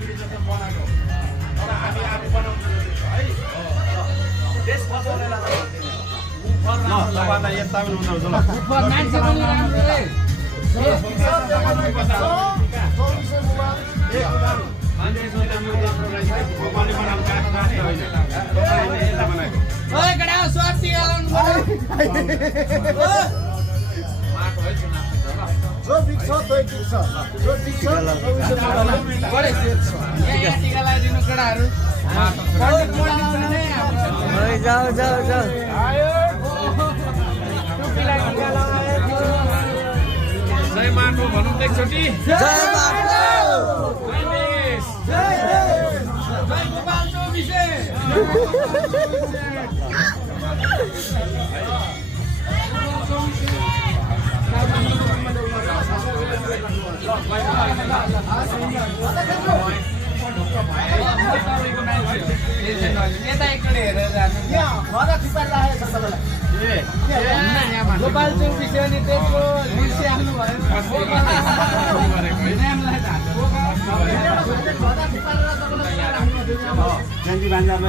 हामीले जस्तो बनाएको तर हामी आफू बनाउनु है देश बचाउनेलाई ल तपाईँलाई यता पनि हुन्छ ल मान्छे पनि राम्रो रे मान्छे सोच्नु राम्रो रहेछ भगवानले बनाउनु काट्नु होइन तपाईँले यता बनाएको ओए गडा स्वाद दिगाउनु पर्यो माटो है सुना जो बिक्छ तै बिक्छ जो बिक्छ बडे सेट छ यहाँ टिका लगाइदिनु गडाहरु ओए जाऊ जाऊ जाऊ आयो टुकीलाई टिका लगाएको जय माटो भनौँ एकचोटी जय माटो जय देश जय गोपाल चौबिसे गोपाल चौबिसे अनि त्यसको दृश्य आफ्नो भयो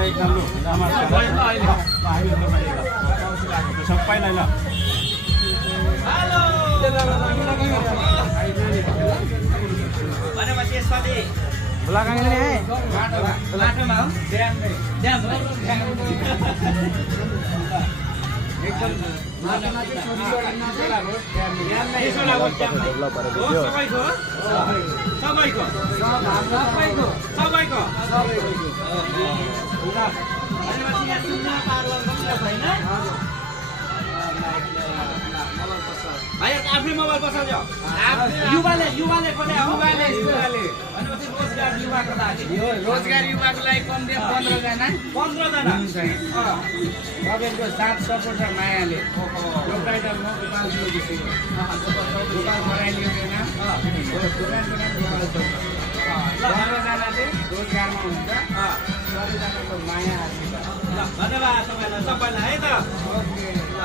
एकदम सबैलाई ल भनेपछि यसपालि लगाउने नि है माटोमा हो ध्यान एकदम आफ्नै मोबाइल पसाल्छ युवाले खोले भनेपछि रोजगार युवाको लागि रोजगार युवाको लागि कमरे 15 जना तपाईँको साथ सपोर्ट छ मायाले प्रोप्राइटर म गोपाल चौबिसे गोपाल खराइली होइन गोपाल 15 जना चाहिँ रोजगारमा हुन्छ सबैजनाको माया आशीर्वाद ल धन्यवाद तपाईँलाई है त ओके ल